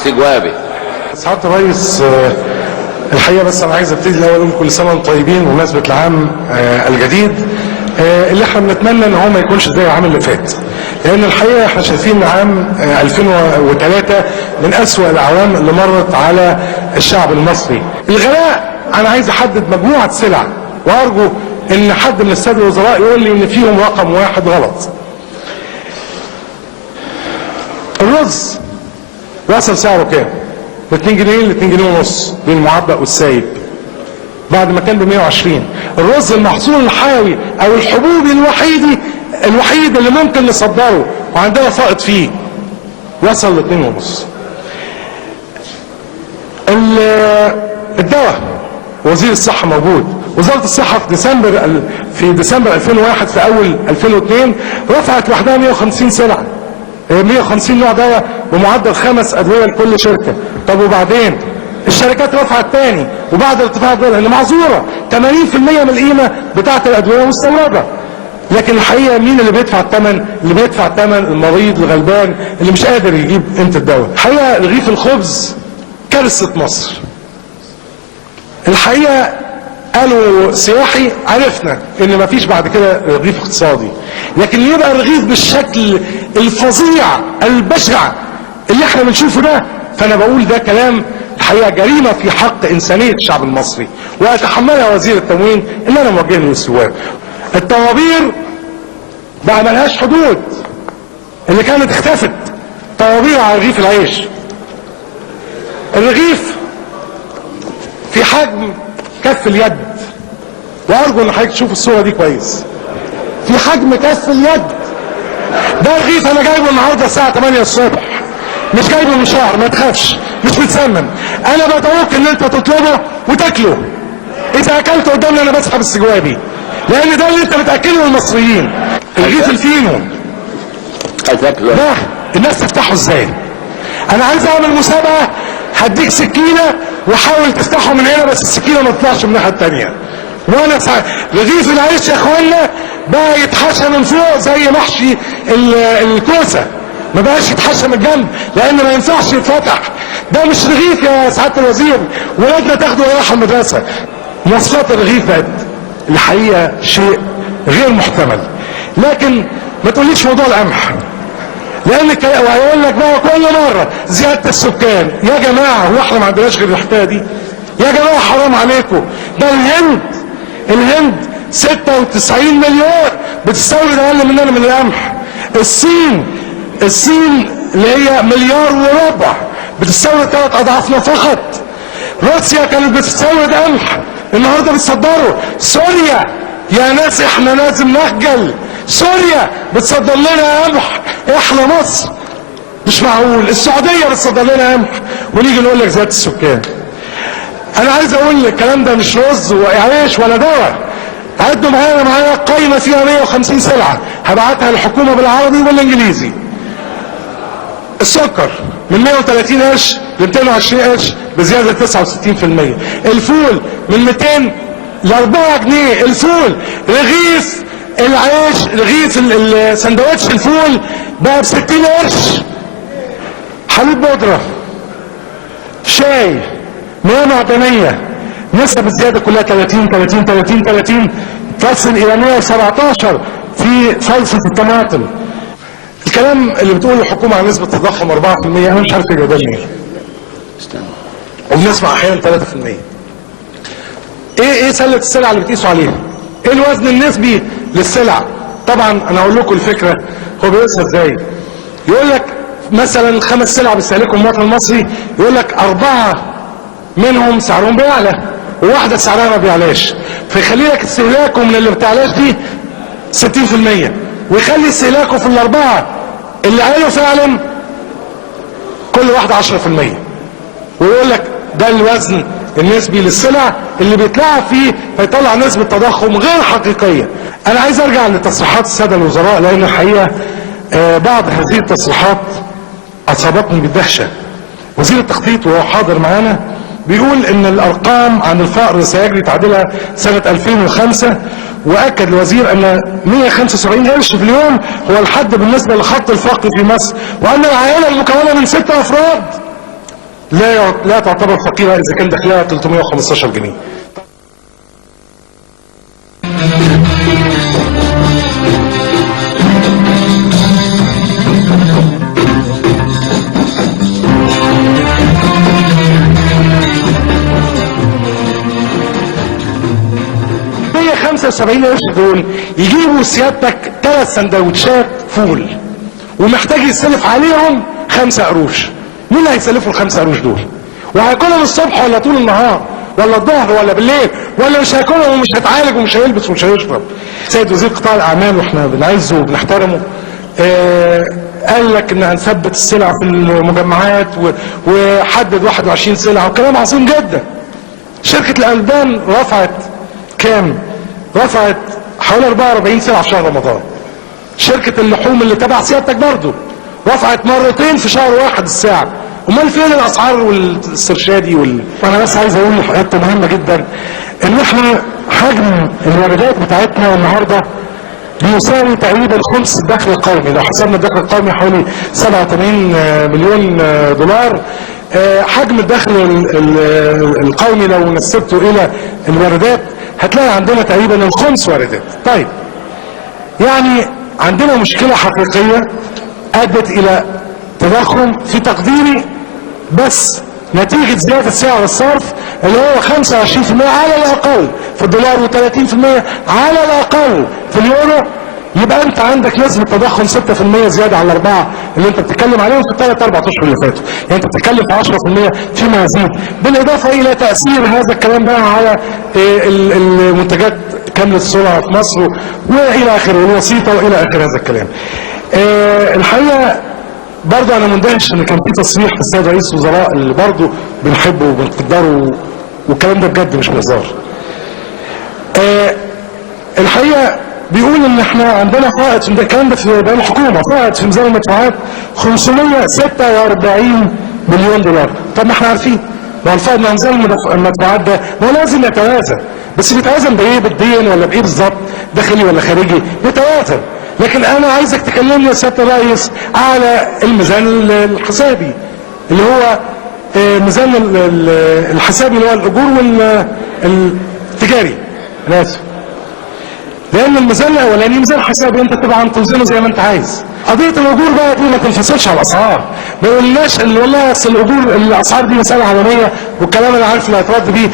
استجوابي. سعادة الرئيس، الحقيقة بس أنا عايز أبتدي الأول أقول كل سنة وأنتم طيبين بمناسبة العام الجديد اللي احنا بنتمنى إن هو ما يكونش زي العام اللي فات، لأن الحقيقة احنا شايفين عام 2003 من أسوأ الأعوام اللي مرت على الشعب المصري. الغلاء أنا عايز أحدد مجموعة سلع وأرجو إن حد من السادة الوزراء يقول لي إن فيهم رقم واحد غلط. الرز وصل سعره كام؟ ب 2 جنيه ل 2 جنيه ونص بين المعبأ والسايب بعد ما كان ب 120. الرز المحصول الحيوي او الحبوبي الوحيد اللي ممكن نصدره وعندنا فائض فيه وصل ل 2 ونص. الدواء وزير الصحة موجود، وزارة الصحة في ديسمبر 2001 في اول 2002 رفعت لوحدها 150 سلعة 150 نوع دواء بمعدل 5 أدوية لكل شركة. طب وبعدين الشركات رفعت تاني وبعد ارتفاع الدولار اللي معذورة 80% من القيمة بتاعت الأدوية مستوردة. لكن الحقيقة مين اللي بيدفع الثمن؟ اللي بيدفع الثمن المريض الغلبان اللي مش قادر يجيب قيمة الدواء. الحقيقة رغيف الخبز كارثة مصر. الحقيقة قالوا سياحي، عرفنا ان مفيش بعد كده رغيف اقتصادي، لكن يبقى الرغيف بالشكل الفظيع البشع اللي احنا بنشوفه ده، فانا بقول ده كلام الحقيقه جريمه في حق انسانيه الشعب المصري، واتحملها وزير التموين اللي انا موجه له السؤال. الطوابير بقى ملهاش حدود اللي كانت اختفت، طوابير على رغيف العيش. الرغيف في حجم كف اليد، وارجو ان حضرتك تشوفوا الصوره دي كويس، في حجم كف اليد. ده رغيف انا جايبه النهارده الساعه 8 الصبح، مش جايبه من شهر، ما تخافش مش متسمم. انا بدعوك ان انت تطلبه وتاكله. اذا اكلته قدامي انا بسحب السجوابي، لان ده اللي انت بتاكله للمصريين. رغيف الفينو ده الناس تفتحه ازاي؟ انا عايز اعمل مسابقه، هديك سكينه وحاول تفتحه من هنا، بس السكينه ما تطلعش من الناحيه الثانيه. وانا رغيف العيش يا اخوانا بقى يتحشى من فوق زي محشي الكوسه، ما بقاش يتحشى من الجنب لان ما ينفعش يتفتح. ده مش رغيف يا سعاده الوزير، ولادنا تاخده ويروحوا المدرسه. مواصفات الرغيف بقت الحقيقه شيء غير محتمل. لكن ما تقوليش موضوع القمح، لان وهيقول لك بقى كل مره زياده السكان. يا جماعه هو احنا ما عندناش غير الحكايه دي؟ يا جماعه حرام عليكم. ده الهند 96 مليار بتستورد اقل مننا من القمح. الصين اللي هي 1.25 مليار بتستورد 3 اضعافنا فقط. روسيا كانت بتستورد قمح، النهارده بتصدره. سوريا يا ناس احنا لازم نخجل، سوريا بتصدر لنا قمح، احنا مصر مش معقول. السعوديه بتصدر لنا قمح ونيجي نقول لك زياده السكان. انا عايز اقول الكلام ده مش رز وعيش ولا دواء. عدوا معايا قايمه فيها 150 سلعه هبعتها للحكومه بالعربي والانجليزي. السكر من 130 قرش ل 220 قرش بزياده 69%. الفول من 200 ل 4 جنيه. الفول رغيف العيش، رغيف سندوتش الفول بقى ب 60 قرش. حليب بودره، شاي، مياه معدنيه، نسب الزياده كلها 30 تصل الى 117 في فلسفه الطماطم. الكلام اللي بتقوله الحكومه عن نسبه التضخم 4% انا مش عارف اجاوبها منين. وبنسمع احيانا 3%. ايه سله السلع اللي بتقيسوا عليها؟ ايه الوزن النسبي للسلع؟ طبعا انا هقول لكم الفكره هو بيقيسها ازاي. يقول لك مثلا 5 سلع بيستهلكهم المواطن المصري، يقول لك 4 منهم سعرهم بيعلى وواحده سعرها ما بيعلاش، فيخلي لك استهلاكه من اللي بتعلاش دي 60%، ويخلي استهلاكه في ال4 اللي قالوا فعلا كل واحده 10%، ويقول لك ده الوزن النسبي للسلع اللي بيتلعب فيه، فيطلع نسبة تضخم غير حقيقية. انا عايز ارجع لتصريحات السادة الوزراء، لان الحقيقة بعض هذه التصريحات اصابتني بالدهشة. وزير التخطيط وهو حاضر معانا بيقول ان الارقام عن الفقر سيجري تعديلها سنة 2005، واكد الوزير ان 175 قرش في اليوم هو الحد بالنسبة لخط الفقر في مصر، وان العائلة المكونة من 6 افراد لا تعتبر فقيرة إذا كان دخلها 315 جنيه. هي 75 قرش دول يجيبوا سيادتك 3 سندوتشات فول، ومحتاج يسلف عليهم 5 قروش. مين اللي هيسلفوا ال5 قروش دول؟ وهياكلهم الصبح ولا طول النهار ولا الظهر ولا بالليل؟ ولا مش هياكلهم ومش هيتعالج ومش هيلبس ومش هيشرب؟ سيد وزير قطاع الاعمال واحنا بنعزه وبنحترمه قال لك ان هنثبت السلع في المجمعات وحدد 21 سلعه، وكلام عظيم جدا. شركه الالبان رفعت كام؟ رفعت حوالي 44 سلعه في شهر رمضان. شركه اللحوم اللي تبع سيادتك برضه رفعت مرتين في شهر واحد الساعه. امال فين الاسعار والسرشادي وانا بس عايز اقول حته مهمه جدا، ان احنا حجم الواردات بتاعتنا النهارده بيساوي تقريبا خمس الدخل القومي. لو حسبنا الدخل القومي حوالي 87 مليون دولار، حجم الدخل القومي لو نسبته الى الواردات هتلاقي عندنا تقريبا الخمس واردات. طيب يعني عندنا مشكله حقيقيه ادت الى تضخم في تقديري، بس نتيجة زيادة سعر الصرف اللي هو 25% على الأقل في الدولار و30% على الأقل في اليورو. يبقى أنت عندك نسبة تضخم 6% زيادة على الأربعة اللي أنت بتتكلم عليهم في ال3 4 أشهر اللي فاتوا. يعني أنت بتتكلم في 10% فيما يزيد، بالإضافة إلى تأثير هذا الكلام بقى على المنتجات كاملة السرعة في مصر وإلى آخره والوسيطة وإلى آخر هذا الكلام. الحقيقة برضه انا مندهش ان كان في تصريح السيد رئيس الوزراء اللي برضه بنحبه وبنقدره والكلام ده بجد مش هزار. الحقيقه بيقول ان احنا عندنا فائض في الكلام ده في بيان الحكومه، فائض في ميزان المدفوعات 546 مليون دولار. طب ما احنا عارفين ما هو الفائض من ميزان المدفوعات ده ما هو لازم يتوازن، بس بيتوازن بايه؟ بالدين ولا بايه بالظبط؟ داخلي ولا خارجي؟ بيتوازن. لكن انا عايزك تكلمني يا سياده الرئيس على الميزان الحسابي اللي هو ميزان الحسابي اللي هو الاجور والتجاري. انا اسف، لان الميزان الاولاني ميزان حسابي انت طبعا توزنه زي ما انت عايز. قضيه الاجور بقى دي ما تنفصلش على الاسعار. ما يقولناش ان والله اصل الاجور الاسعار دي مساله عالميه والكلام اللي عارف اللي هيترد بيه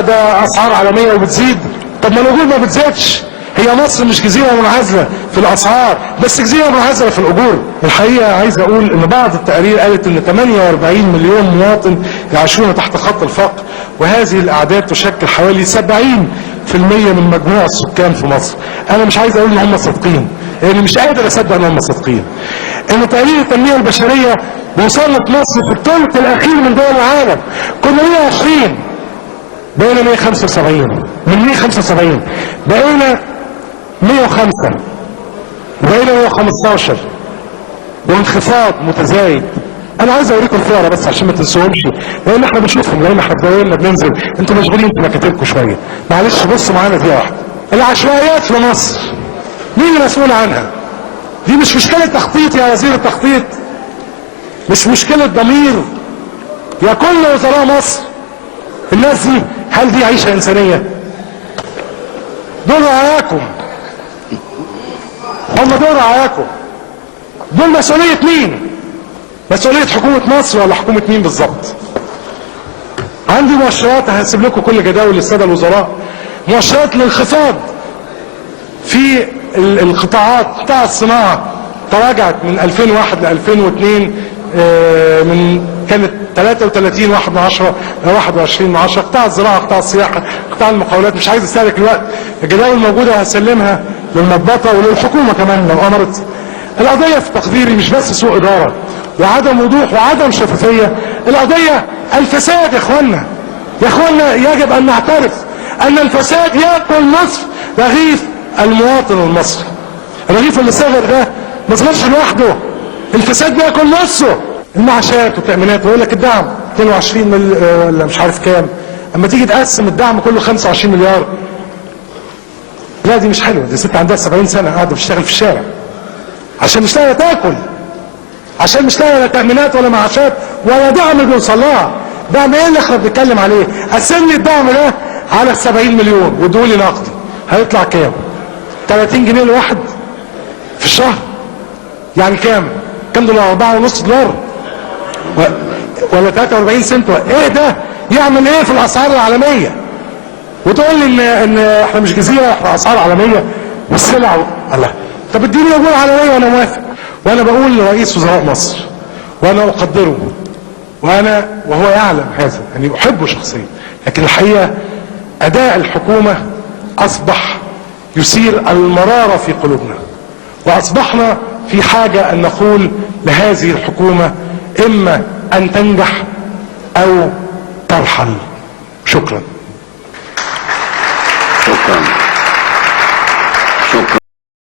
ده اسعار عالميه وبتزيد. طب ما الاجور ما بتزيدش. هي مصر مش جزيرة منعزلة في الأسعار، بس جزيرة منعزلة في الأجور. الحقيقة عايز أقول إن بعض التقارير قالت إن 48 مليون مواطن يعيشون تحت خط الفقر، وهذه الأعداد تشكل حوالي 70% من مجموع السكان في مصر. أنا مش عايز أقول إن هم صادقين، لأني مش قادر أصدق إن هم صادقين. إن تقرير التنمية البشرية بيصنف مصر في الثلث الأخير من دول العالم. كنا 120 بقينا 175، من 175 بقينا 105 وبقينا 115 وانخفاض متزايد. انا عايز اوريكم الفقراء بس عشان ما تنسوهمش، لان احنا بنشوفهم لان احنا بدورنا بننزل، انتوا مشغولين في مكاتبكم شويه. معلش بصوا معانا دي واحده. العشوائيات في مصر مين اللي مسؤول عنها؟ دي مش مشكله تخطيط يا وزير التخطيط، مش مشكله ضمير يا كل وزراء مصر. الناس دي هل دي عيشه انسانيه؟ دول رعاياكم، هم دول رعاياكم. دول مسؤولية مين؟ مسؤولية حكومة مصر ولا حكومة مين بالظبط؟ عندي مؤشرات هسيب لكم كل جداول للسادة الوزراء، مؤشرات للانخفاض في القطاعات. قطاع الصناعة تراجعت من 2001 ل 2002 من كانت 33 21 قطاع الزراعة، قطاع السياحة، قطاع المقاولات. مش عايز استهلك الوقت، الجداول موجودة وهسلمها للمضبطة وللحكومة كمان لو امرت. القضية في تقديري مش بس سوء ادارة وعدم وضوح وعدم شفافية، القضية الفساد يا اخوانا. يا اخوانا يجب ان نعترف ان الفساد ياكل نصف رغيف المواطن المصري. الرغيف اللي صغر ده ما صغرش لوحده، الفساد بياكل نصه. المعاشات والتأمينات ويقول لك الدعم 22 ولا مش عارف كام، اما تيجي تقسم الدعم كله 25 مليار. لا دي مش حلوه، دي ست عندها 70 سنه قاعده بتشتغل في الشارع عشان مش لاقيه تاكل، عشان مش لاقيه لا تأمينات ولا معاشات ولا دعم بيوصل لها. دعم ايه اللي احنا بنتكلم عليه؟ قسم لي الدعم ده على 70 مليون وادوا لي نقدي، هيطلع كام؟ 30 جنيه لواحد في الشهر، يعني كام دولار؟ 4.5 دولار ولا 43 سنت؟ ايه ده يعمل ايه في الاسعار العالميه؟ وتقول لي ان احنا مش جزيره، احنا اسعار عالميه والسلع الله. طب اديني اجور عالميه وانا موافق. وانا بقول لرئيس وزراء مصر وانا اقدره وهو يعلم هذا اني احبه شخصيا، لكن الحقيقه اداء الحكومه اصبح يثير المراره في قلوبنا، واصبحنا في حاجه ان نقول لهذه الحكومه اما ان تنجح او ترحل. شكرا.